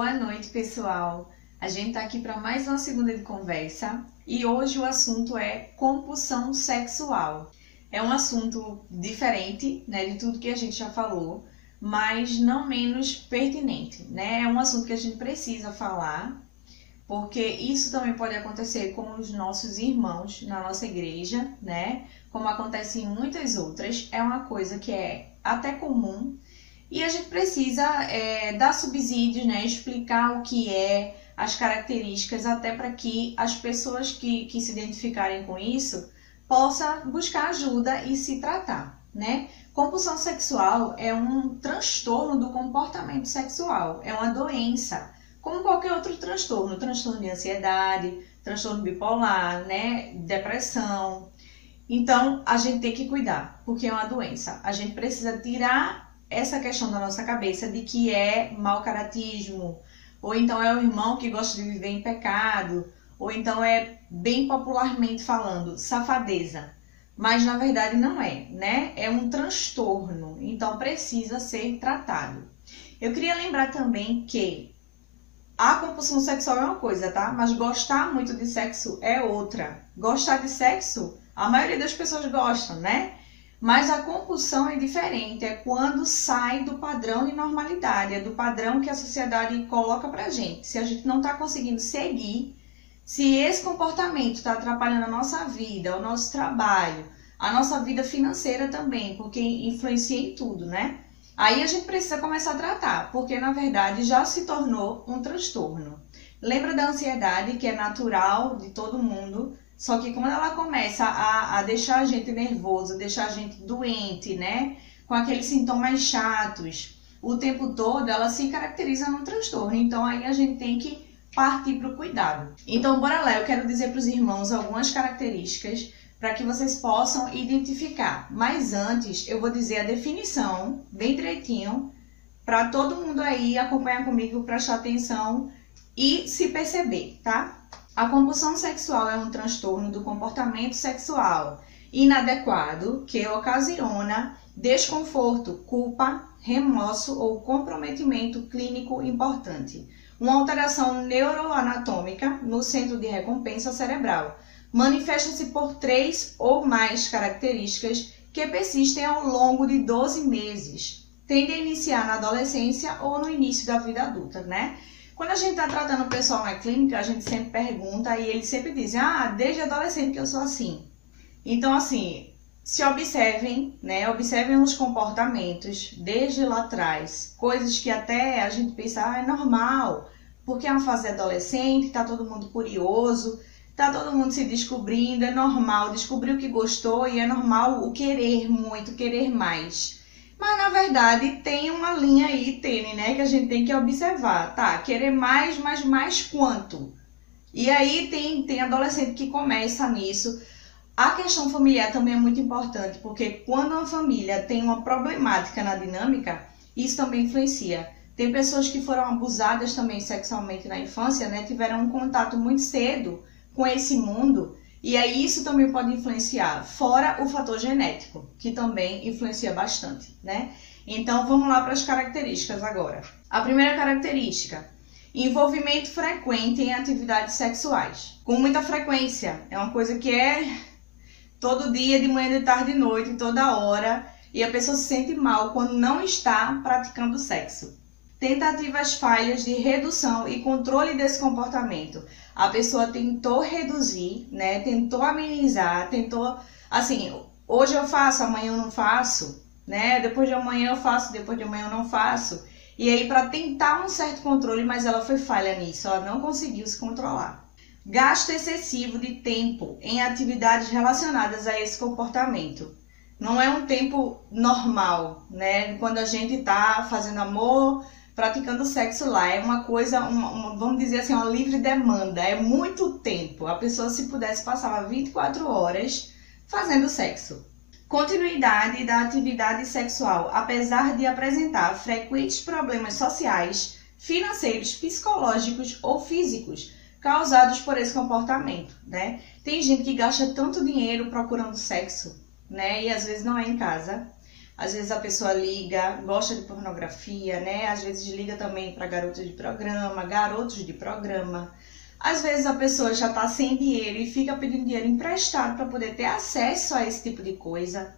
Boa noite, pessoal. A gente tá aqui para mais uma segunda de conversa e hoje o assunto é compulsão sexual. É um assunto diferente, né, de tudo que a gente já falou, mas não menos pertinente, né? É um assunto que a gente precisa falar, porque isso também pode acontecer com os nossos irmãos na nossa igreja, né? Como acontece em muitas outras, é uma coisa que é até comum. E a gente precisa dar subsídios, né? Explicar o que é, as características, até para que as pessoas que se identificarem com isso possam buscar ajuda e se tratar, né? Compulsão sexual é um transtorno do comportamento sexual, é uma doença, como qualquer outro transtorno, transtorno de ansiedade, transtorno bipolar, né? Depressão. Então, a gente tem que cuidar, porque é uma doença. A gente precisa tirar essa questão da nossa cabeça de que é mau caratismo, ou então é o irmão que gosta de viver em pecado, ou então é, bem popularmente falando, safadeza. Mas na verdade não é, né? É um transtorno, então precisa ser tratado. Eu queria lembrar também que a compulsão sexual é uma coisa, tá? Mas gostar muito de sexo é outra. Gostar de sexo, a maioria das pessoas gostam, né? Mas a compulsão é diferente, é quando sai do padrão de normalidade, é do padrão que a sociedade coloca pra gente. Se a gente não está conseguindo seguir, se esse comportamento está atrapalhando a nossa vida, o nosso trabalho, a nossa vida financeira também, porque influencia em tudo, né? Aí a gente precisa começar a tratar, porque na verdade já se tornou um transtorno. Lembra da ansiedade, que é natural de todo mundo? Só que quando ela começa a deixar a gente nervoso, deixar a gente doente, né? Com aqueles sintomas chatos, o tempo todo, ela se caracteriza num transtorno. Então aí a gente tem que partir para o cuidado. Então bora lá, eu quero dizer para os irmãos algumas características para que vocês possam identificar. Mas antes eu vou dizer a definição bem direitinho para todo mundo aí acompanhar comigo, prestar atenção e se perceber, tá? A compulsão sexual é um transtorno do comportamento sexual inadequado que ocasiona desconforto, culpa, remorso ou comprometimento clínico importante. Uma alteração neuroanatômica no centro de recompensa cerebral. Manifesta-se por 3 ou mais características que persistem ao longo de 12 meses. Tende a iniciar na adolescência ou no início da vida adulta, né? Quando a gente está tratando o pessoal na clínica, a gente sempre pergunta e eles sempre dizem, desde adolescente que eu sou assim. Então, assim, se observem, né? Observem os comportamentos desde lá atrás. Coisas que até a gente pensa, é normal, porque é uma fase adolescente, tá todo mundo curioso, tá todo mundo se descobrindo, é normal descobrir o que gostou e é normal o querer muito, querer mais. Mas, na verdade, tem uma linha aí tênue, né? Que a gente tem que observar. Tá, querer mais, mas mais quanto? E aí tem adolescente que começa nisso. A questão familiar também é muito importante, porque quando uma família tem uma problemática na dinâmica, isso também influencia. Tem pessoas que foram abusadas também sexualmente na infância, né? Tiveram um contato muito cedo com esse mundo. E aí isso também pode influenciar, fora o fator genético, que também influencia bastante, né? Então vamos lá para as características agora. A primeira característica, envolvimento frequente em atividades sexuais. Com muita frequência, é uma coisa que é todo dia, de manhã, de tarde, de noite, toda hora, e a pessoa se sente mal quando não está praticando sexo. Tentativas falhas de redução e controle desse comportamento. A pessoa tentou reduzir, né? Tentou amenizar, tentou, assim, hoje eu faço, amanhã eu não faço, né? Depois de amanhã eu faço, depois de amanhã eu não faço. E aí, para tentar um certo controle, mas ela foi falha nisso, ela não conseguiu se controlar. Gasto excessivo de tempo em atividades relacionadas a esse comportamento. Não é um tempo normal, né? Quando a gente tá fazendo amor, praticando sexo lá, é uma coisa, vamos dizer assim, uma livre demanda, é muito tempo. A pessoa, se pudesse, passava 24 horas fazendo sexo. Continuidade da atividade sexual, apesar de apresentar frequentes problemas sociais, financeiros, psicológicos ou físicos causados por esse comportamento, né? Tem gente que gasta tanto dinheiro procurando sexo, né? E às vezes não é em casa. Às vezes a pessoa liga, gosta de pornografia, né? Às vezes liga também para garotos de programa, garotos de programa. Às vezes a pessoa já está sem dinheiro e fica pedindo dinheiro emprestado para poder ter acesso a esse tipo de coisa.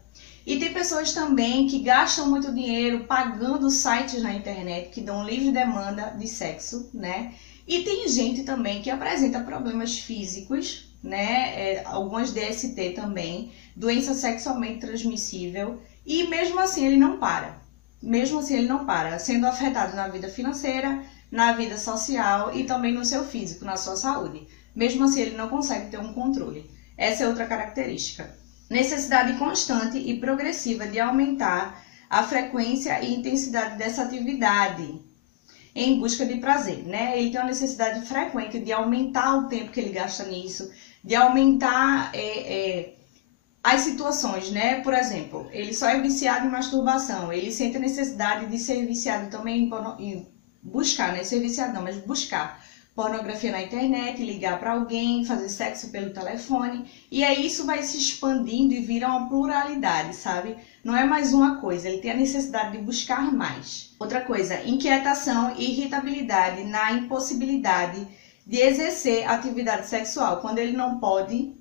E tem pessoas também que gastam muito dinheiro pagando sites na internet que dão livre demanda de sexo, né? E tem gente também que apresenta problemas físicos, né? Algumas DST também, doença sexualmente transmissível, e mesmo assim ele não para. Mesmo assim ele não para, sendo afetado na vida financeira, na vida social e também no seu físico, na sua saúde. Mesmo assim ele não consegue ter um controle. Essa é outra característica. Necessidade constante e progressiva de aumentar a frequência e intensidade dessa atividade em busca de prazer, né? Ele tem uma necessidade frequente de aumentar o tempo que ele gasta nisso, de aumentar as situações, né? Por exemplo, ele só é viciado em masturbação, ele sente a necessidade de ser viciado também em buscar, né? Ser viciado não, mas buscar pornografia na internet, ligar para alguém, fazer sexo pelo telefone, e aí isso vai se expandindo e vira uma pluralidade, sabe? Não é mais uma coisa, ele tem a necessidade de buscar mais. Outra coisa, inquietação e irritabilidade na impossibilidade de exercer atividade sexual. Quando ele não pode,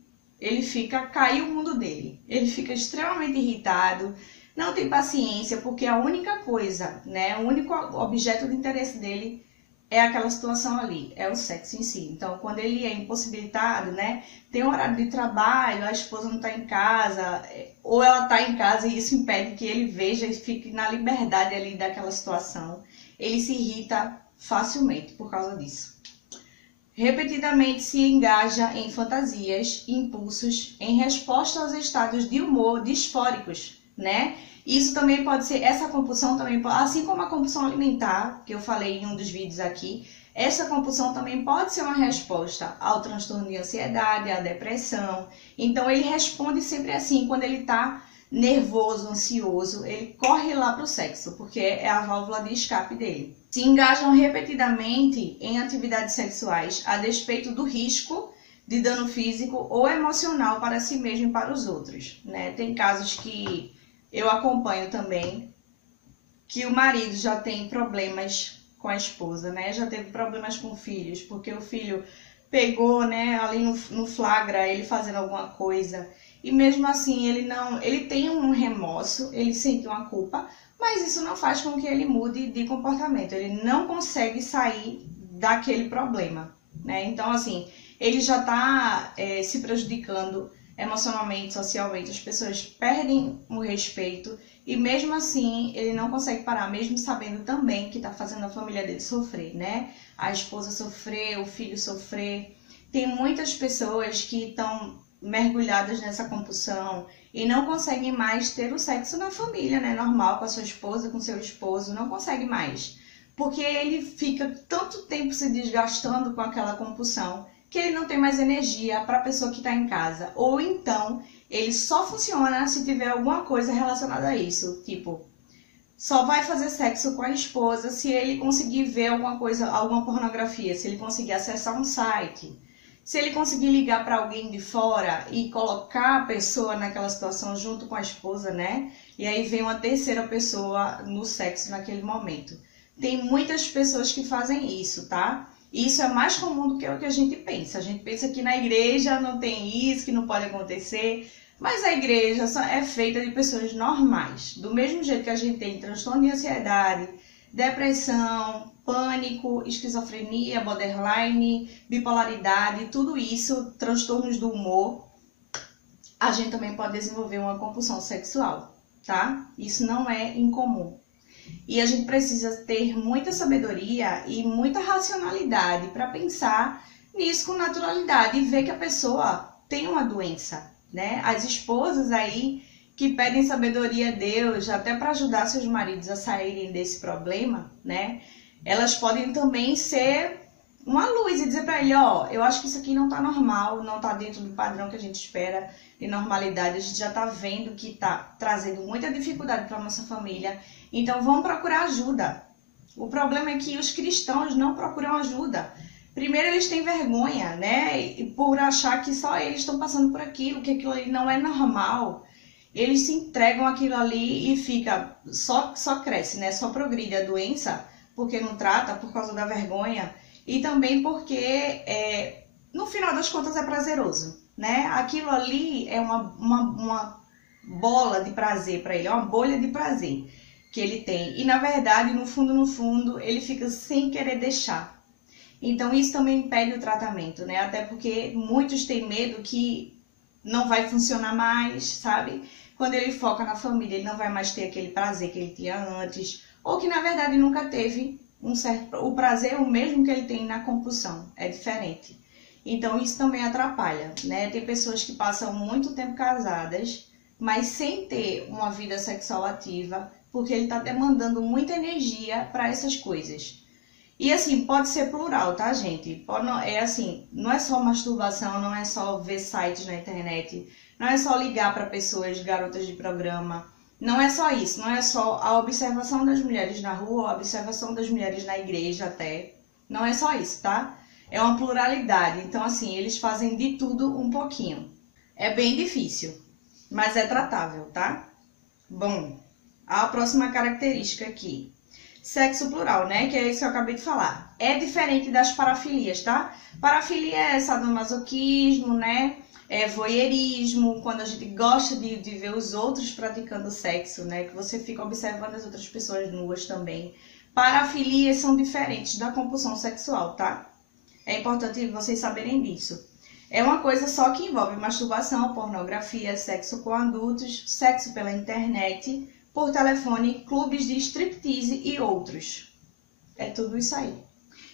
cai o mundo dele. Ele fica extremamente irritado, não tem paciência, porque a única coisa, né, o único objeto de interesse dele é aquela situação ali, é o sexo em si. Então, quando ele é impossibilitado, né, tem um horário de trabalho, a esposa não está em casa, ou ela está em casa e isso impede que ele veja e fique na liberdade ali daquela situação, ele se irrita facilmente por causa disso. Repetidamente se engaja em fantasias, impulsos, em resposta aos estados de humor disfóricos, né? Isso também pode ser, essa compulsão também pode, assim como a compulsão alimentar, que eu falei em um dos vídeos aqui, essa compulsão também pode ser uma resposta ao transtorno de ansiedade, à depressão. Então ele responde sempre assim, quando ele está nervoso, ansioso, ele corre lá para o sexo, porque é a válvula de escape dele. Se engajam repetidamente em atividades sexuais a despeito do risco de dano físico ou emocional para si mesmo e para os outros, né? Tem casos que eu acompanho também, que o marido já tem problemas com a esposa, né? Já teve problemas com filhos, porque o filho pegou, né, ali no flagra ele fazendo alguma coisa. E mesmo assim ele tem um remorso, ele sente uma culpa, mas isso não faz com que ele mude de comportamento. Ele não consegue sair daquele problema, né? Então, assim, ele já está se prejudicando emocionalmente, socialmente. As pessoas perdem o respeito e mesmo assim ele não consegue parar, mesmo sabendo também que está fazendo a família dele sofrer, né? A esposa sofrer, o filho sofrer. Tem muitas pessoas que estão mergulhadas nessa compulsão e não conseguem mais ter o sexo na família, né? Normal, com a sua esposa, com seu esposo, não consegue mais. Porque ele fica tanto tempo se desgastando com aquela compulsão que ele não tem mais energia para a pessoa que está em casa. Ou então, ele só funciona se tiver alguma coisa relacionada a isso. Tipo, só vai fazer sexo com a esposa se ele conseguir ver alguma coisa, alguma pornografia, se ele conseguir acessar um site, se ele conseguir ligar para alguém de fora e colocar a pessoa naquela situação junto com a esposa, né? E aí vem uma terceira pessoa no sexo naquele momento. Tem muitas pessoas que fazem isso, tá? Isso é mais comum do que o que a gente pensa. A gente pensa que na igreja não tem isso, que não pode acontecer. Mas a igreja é feita de pessoas normais. Do mesmo jeito que a gente tem transtorno de ansiedade, depressão, pânico, esquizofrenia, borderline, bipolaridade, tudo isso, transtornos do humor, a gente também pode desenvolver uma compulsão sexual, tá? Isso não é incomum. E a gente precisa ter muita sabedoria e muita racionalidade para pensar nisso com naturalidade e ver que a pessoa tem uma doença, né? As esposas aí que pedem sabedoria a Deus, até para ajudar seus maridos a saírem desse problema, né? Elas podem também ser uma luz e dizer para ele, ó, eu acho que isso aqui não tá normal, não tá dentro do padrão que a gente espera de normalidade, a gente já tá vendo que tá trazendo muita dificuldade para nossa família, então vamos procurar ajuda. O problema é que os cristãos não procuram ajuda. Primeiro eles têm vergonha, né, e por achar que só eles estão passando por aquilo, que aquilo ali não é normal. eles se entregam aquilo ali e fica, só cresce, né? Só progride a doença, porque não trata, por causa da vergonha, e também porque, no final das contas, é prazeroso, né? Aquilo ali é uma bola de prazer para ele, é uma bolha de prazer que ele tem. E, na verdade, no fundo, ele fica sem querer deixar. Então, isso também impede o tratamento, né? Até porque muitos têm medo que não vai funcionar mais, sabe? Quando ele foca na família, ele não vai mais ter aquele prazer que ele tinha antes, ou que, na verdade, nunca teve o prazer o mesmo que ele tem na compulsão, é diferente. Então, isso também atrapalha, né? Tem pessoas que passam muito tempo casadas, mas sem ter uma vida sexual ativa, porque ele está demandando muita energia para essas coisas. E assim, pode ser plural, tá, gente? Não é só masturbação, não é só ver sites na internet, não é só ligar para pessoas, garotas de programa, não é só isso, não é só a observação das mulheres na rua, a observação das mulheres na igreja até, não é só isso, tá? É uma pluralidade, então assim, eles fazem de tudo um pouquinho. É bem difícil, mas é tratável, tá? Bom, a próxima característica aqui. Sexo plural, né? Que é isso que eu acabei de falar. É diferente das parafilias, tá? Parafilia é sadomasoquismo, né? É voyeurismo, quando a gente gosta de ver os outros praticando sexo, né? Que você fica observando as outras pessoas nuas também. Parafilias são diferentes da compulsão sexual, tá? É importante vocês saberem disso. É uma coisa só que envolve masturbação, pornografia, sexo com adultos, sexo pela internet, por telefone, clubes de striptease e outros. É tudo isso aí.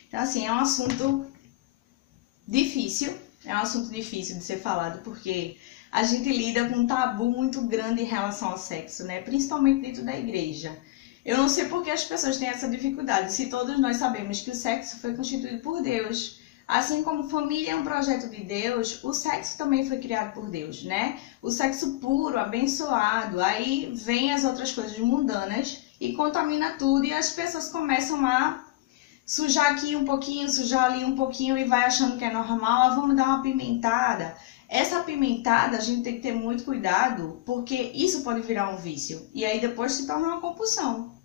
Então, assim, é um assunto difícil. É um assunto difícil de ser falado, porque a gente lida com um tabu muito grande em relação ao sexo, né? Principalmente dentro da igreja. Eu não sei por que as pessoas têm essa dificuldade, se todos nós sabemos que o sexo foi constituído por Deus. Assim como família é um projeto de Deus, o sexo também foi criado por Deus, né? O sexo puro, abençoado, aí vem as outras coisas mundanas e contamina tudo e as pessoas começam a sujar aqui um pouquinho, sujar ali um pouquinho e vai achando que é normal, vamos dar uma pimentada. Essa pimentada a gente tem que ter muito cuidado, porque isso pode virar um vício e aí depois se torna uma compulsão.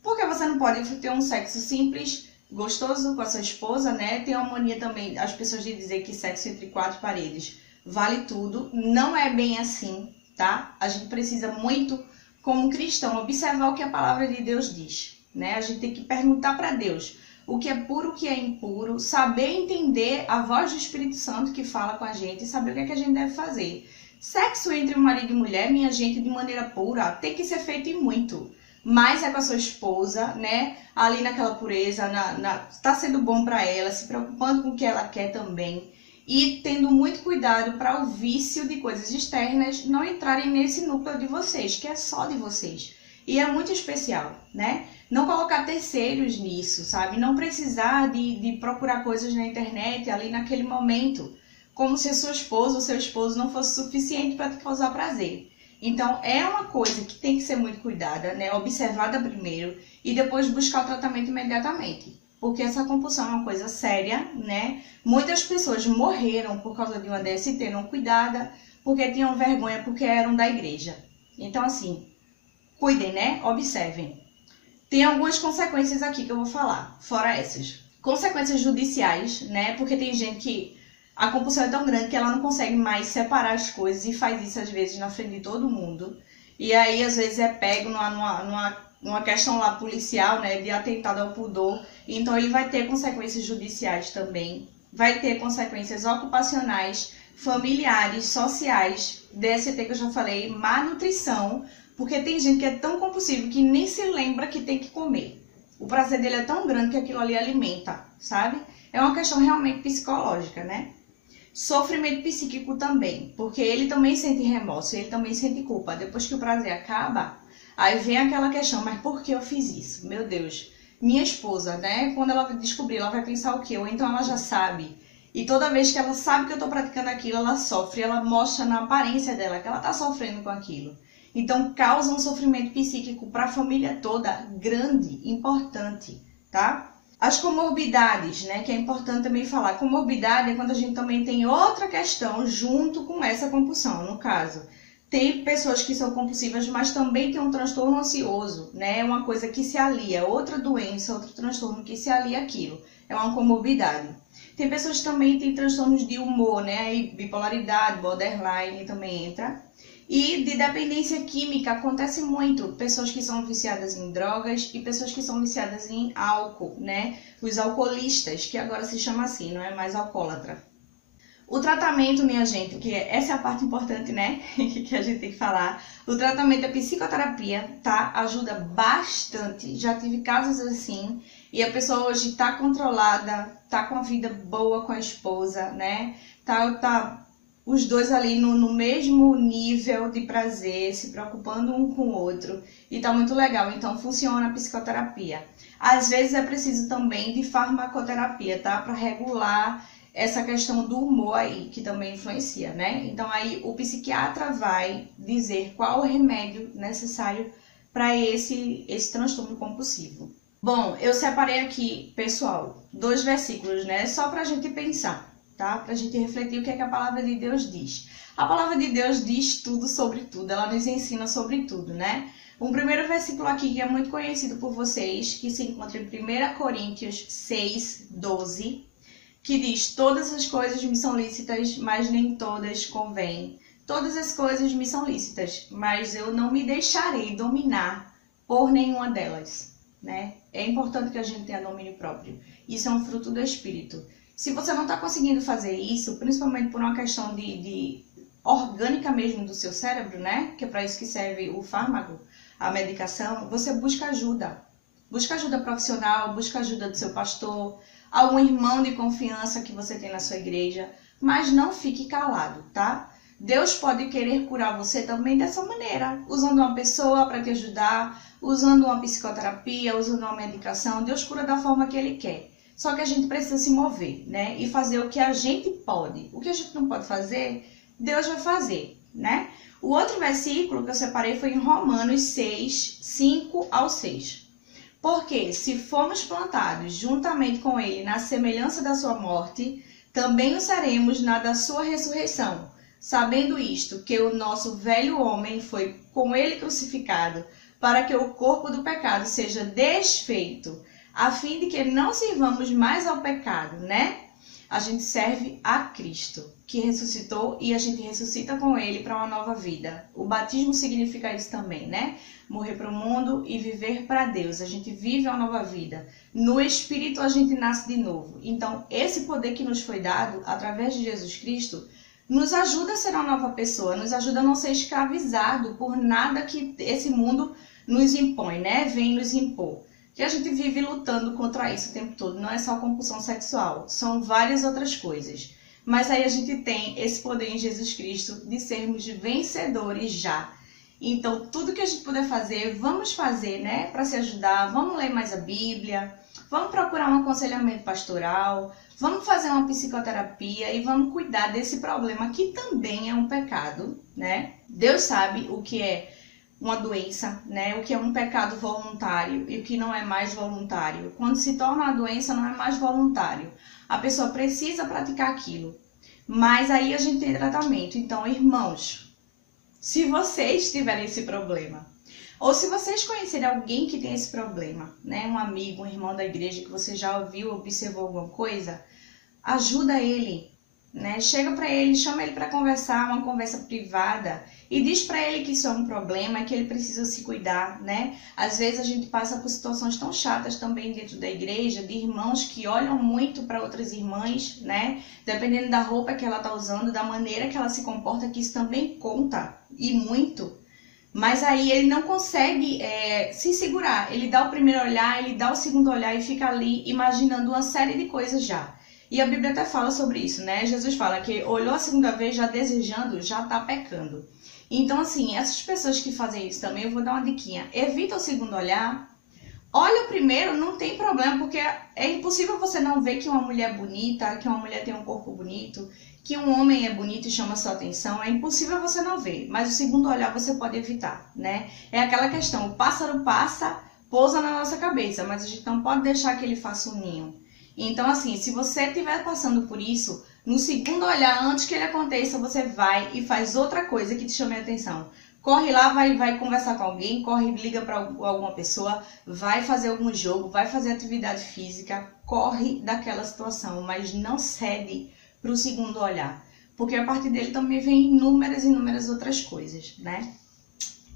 Porque você não pode ter um sexo simples, gostoso com a sua esposa, né? Tem uma mania também, as pessoas de dizer que sexo entre quatro paredes vale tudo. Não é bem assim, tá? A gente precisa muito, como cristão, observar o que a palavra de Deus diz, né? A gente tem que perguntar para Deus o que é puro, o que é impuro, saber entender a voz do Espírito Santo que fala com a gente e saber o que é que a gente deve fazer. Sexo entre um marido e mulher, minha gente, de maneira pura, tem que ser feito e muito. Mas é com a sua esposa, né? Ali naquela pureza, tá sendo bom para ela, se preocupando com o que ela quer também. E tendo muito cuidado para o vício de coisas externas não entrarem nesse núcleo de vocês, que é só de vocês. E é muito especial, né? Não colocar terceiros nisso, sabe? Não precisar de procurar coisas na internet ali naquele momento, como se a sua esposa ou seu esposo não fosse suficiente para te causar prazer. Então, é uma coisa que tem que ser muito cuidada, né? Observada primeiro e depois buscar o tratamento imediatamente. Porque essa compulsão é uma coisa séria, né? Muitas pessoas morreram por causa de uma DST não cuidada, porque tinham vergonha, porque eram da igreja. Então, assim, cuidem, né? Observem. Tem algumas consequências aqui que eu vou falar, fora essas. Consequências judiciais, né? Porque tem gente que a compulsão é tão grande que ela não consegue mais separar as coisas e faz isso às vezes na frente de todo mundo. E aí às vezes é pego numa questão lá policial, né, de atentado ao pudor. Então ele vai ter consequências judiciais também, vai ter consequências ocupacionais, familiares, sociais, DST que eu já falei, má nutrição, porque tem gente que é tão compulsivo que nem se lembra que tem que comer. O prazer dele é tão grande que aquilo ali alimenta, sabe? É uma questão realmente psicológica, né? Sofrimento psíquico também, porque ele também sente remorso, ele também sente culpa. Depois que o prazer acaba, aí vem aquela questão, mas por que eu fiz isso? Meu Deus, minha esposa, né? Quando ela descobrir, ela vai pensar o quê? Ou então ela já sabe. E toda vez que ela sabe que eu tô praticando aquilo, ela sofre, ela mostra na aparência dela que ela tá sofrendo com aquilo. Então causa um sofrimento psíquico para a família toda, grande, importante, tá? As comorbidades, né, que é importante também falar. Comorbidade é quando a gente também tem outra questão junto com essa compulsão. No caso, Tem pessoas que são compulsivas, mas também tem um transtorno ansioso, né? É uma coisa que se alia, outra doença, outro transtorno que se alia àquilo. É uma comorbidade. Tem pessoas que também têm transtornos de humor, né? Aí, bipolaridade, borderline também entra. E de dependência química acontece muito. Pessoas que são viciadas em drogas e pessoas que são viciadas em álcool, né? Os alcoolistas, que agora se chama assim, não é mais alcoólatra. O tratamento, minha gente, que essa é a parte importante, né, que a gente tem que falar. O tratamento é psicoterapia, tá? Ajuda bastante. Já tive casos assim e a pessoa hoje tá controlada, tá com a vida boa com a esposa, né? Tá os dois ali no mesmo nível de prazer, se preocupando um com o outro. E tá muito legal, então funciona a psicoterapia. Às vezes é preciso também de farmacoterapia, tá? Para regular essa questão do humor aí, que também influencia, né? Então aí o psiquiatra vai dizer qual o remédio necessário para esse transtorno compulsivo. Bom, eu separei aqui, pessoal, 2 versículos, né? Só para a gente pensar, tá? Para a gente refletir o que é que a palavra de Deus diz. A palavra de Deus diz tudo sobre tudo, ela nos ensina sobre tudo, né? Um primeiro versículo aqui que é muito conhecido por vocês, que se encontra em 1 Coríntios 6, 12, que diz: todas as coisas me são lícitas, mas nem todas convêm. Todas as coisas me são lícitas, mas eu não me deixarei dominar por nenhuma delas, né? É importante que a gente tenha domínio próprio. Isso é um fruto do Espírito. Se você não está conseguindo fazer isso, principalmente por uma questão de orgânica mesmo do seu cérebro, né? Que é para isso que serve o fármaco, a medicação, você busca ajuda. Busca ajuda profissional, busca ajuda do seu pastor, algum irmão de confiança que você tem na sua igreja, mas não fique calado, tá? Deus pode querer curar você também dessa maneira, usando uma pessoa para te ajudar, usando uma psicoterapia, usando uma medicação. Deus cura da forma que Ele quer. Só que a gente precisa se mover, né? E fazer o que a gente pode. O que a gente não pode fazer, Deus vai fazer, né? O outro versículo que eu separei foi em Romanos 6, 5 ao 6. Porque se formos plantados juntamente com Ele na semelhança da sua morte, também o seremos na da sua ressurreição. Sabendo isto, que o nosso velho homem foi com Ele crucificado, para que o corpo do pecado seja desfeito, a fim de que não sirvamos mais ao pecado, né? A gente serve a Cristo, que ressuscitou, e a gente ressuscita com Ele para uma nova vida. O batismo significa isso também, né? Morrer para o mundo e viver para Deus. A gente vive uma nova vida. No Espírito a gente nasce de novo. Então, esse poder que nos foi dado, através de Jesus Cristo, nos ajuda a ser uma nova pessoa, nos ajuda a não ser escravizado por nada que esse mundo nos impõe, né? Vem nos impor. Que a gente vive lutando contra isso o tempo todo. Não é só compulsão sexual, são várias outras coisas. Mas aí a gente tem esse poder em Jesus Cristo de sermos vencedores já. Então, tudo que a gente puder fazer, vamos fazer, né? Para se ajudar, vamos ler mais a Bíblia, vamos procurar um aconselhamento pastoral, vamos fazer uma psicoterapia e vamos cuidar desse problema que também é um pecado, né? Deus sabe o que é uma doença, né? O que é um pecado voluntário e o que não é mais voluntário. Quando se torna uma doença, não é mais voluntário. A pessoa precisa praticar aquilo. Mas aí a gente tem tratamento. Então, irmãos, se vocês tiverem esse problema, ou se vocês conhecerem alguém que tem esse problema, né? Um amigo, um irmão da igreja que você já ouviu, observou alguma coisa, ajuda ele, né? Chega para ele, chama ele para conversar, uma conversa privada, e diz para ele que isso é um problema, que ele precisa se cuidar, né? Às vezes a gente passa por situações tão chatas também dentro da igreja, de irmãos que olham muito para outras irmãs, né? Dependendo da roupa que ela tá usando, da maneira que ela se comporta, que isso também conta, e muito. Mas aí ele não consegue se segurar. Ele dá o primeiro olhar, ele dá o segundo olhar e fica ali imaginando uma série de coisas já. E a Bíblia até fala sobre isso, né? Jesus fala que olhou a segunda vez já desejando, já tá pecando. Então, assim, essas pessoas que fazem isso também, eu vou dar uma diquinha. Evita o segundo olhar. Olha o primeiro, não tem problema, porque é impossível você não ver que uma mulher é bonita, que uma mulher tem um corpo bonito, que um homem é bonito e chama sua atenção. É impossível você não ver, mas o segundo olhar você pode evitar, né? É aquela questão, o pássaro passa, pousa na nossa cabeça, mas a gente não pode deixar que ele faça um ninho. Então, assim, se você estiver passando por isso, No segundo olhar, antes que ele aconteça, você vai e faz outra coisa que te chame a atenção. Corre lá, vai conversar com alguém, corre, liga para alguma pessoa, vai fazer algum jogo, vai fazer atividade física, corre daquela situação, mas não cede para o segundo olhar. Porque a partir dele também vem inúmeras outras coisas, né?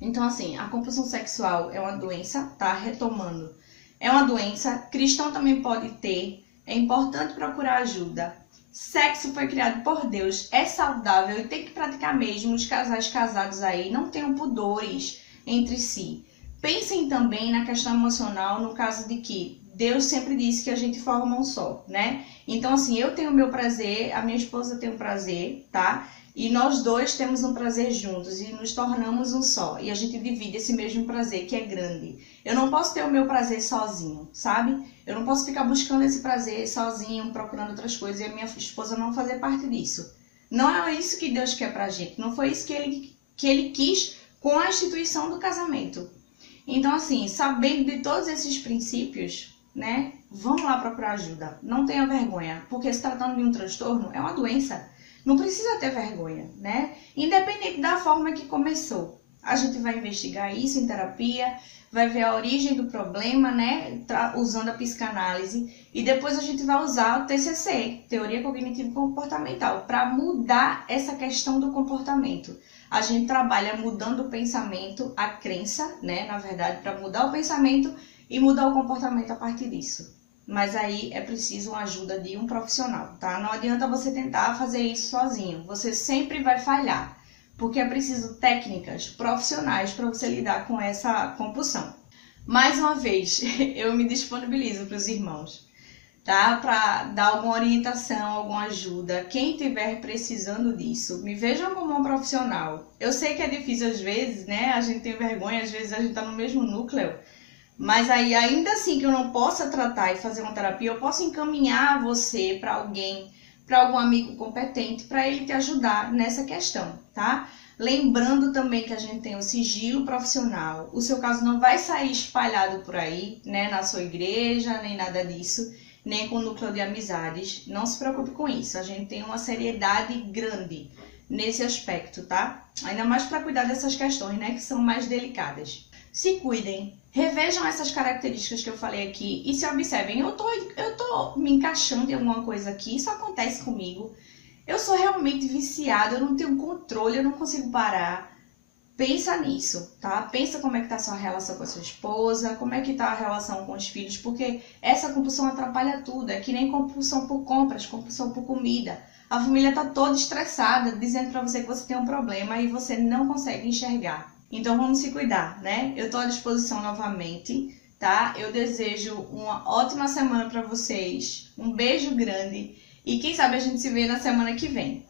Então, assim, a compulsão sexual é uma doença, tá? Retomando. É uma doença, cristão também pode ter, é importante procurar ajuda. Sexo foi criado por Deus, é saudável e tem que praticar mesmo. Os casais casados aí não tenham pudores entre si. Pensem também na questão emocional, no caso de que Deus sempre disse que a gente forma um só, né? Então, assim, eu tenho o meu prazer, a minha esposa tem o prazer, tá? E nós dois temos um prazer juntos e nos tornamos um só. E a gente divide esse mesmo prazer que é grande. Eu não posso ter o meu prazer sozinho, sabe? Eu não posso ficar buscando esse prazer sozinho, procurando outras coisas e a minha esposa não fazer parte disso. Não é isso que Deus quer pra gente. Não foi isso que ele quis com a instituição do casamento. Então, assim, sabendo de todos esses princípios, né? Vamos lá procurar ajuda. Não tenha vergonha, porque se tratando de um transtorno, é uma doença. Não precisa ter vergonha, né? Independente da forma que começou. A gente vai investigar isso em terapia, vai ver a origem do problema, né? Usando a psicanálise. E depois a gente vai usar o TCC, Teoria Cognitivo Comportamental, para mudar essa questão do comportamento. A gente trabalha mudando o pensamento, a crença, né? Na verdade, para mudar o pensamento e mudar o comportamento a partir disso. Mas aí é preciso uma ajuda de um profissional, tá? Não adianta você tentar fazer isso sozinho. Você sempre vai falhar, porque é preciso técnicas profissionais para você lidar com essa compulsão. Mais uma vez, eu me disponibilizo para os irmãos, tá? Para dar alguma orientação, alguma ajuda. Quem estiver precisando disso, me vejam como um profissional. Eu sei que é difícil às vezes, né? A gente tem vergonha, às vezes a gente tá no mesmo núcleo. Mas aí, ainda assim que eu não possa tratar e fazer uma terapia, eu posso encaminhar você para alguém, para algum amigo competente, para ele te ajudar nessa questão, tá? Lembrando também que a gente tem o sigilo profissional. O seu caso não vai sair espalhado por aí, né? Na sua igreja, nem nada disso, nem com o núcleo de amizades. Não se preocupe com isso. A gente tem uma seriedade grande nesse aspecto, tá? Ainda mais para cuidar dessas questões, né? Que são mais delicadas. Se cuidem, revejam essas características que eu falei aqui e se observem. Eu tô me encaixando em alguma coisa aqui, isso acontece comigo. Eu sou realmente viciada, eu não tenho controle, eu não consigo parar. Pensa nisso, tá? Pensa como é que tá a sua relação com a sua esposa, como é que tá a relação com os filhos, porque essa compulsão atrapalha tudo. É que nem compulsão por compras, compulsão por comida. A família tá toda estressada, dizendo pra você que você tem um problema e você não consegue enxergar. Então vamos se cuidar, né? Eu tô à disposição novamente, tá? Eu desejo uma ótima semana pra vocês. Um beijo grande e quem sabe a gente se vê na semana que vem.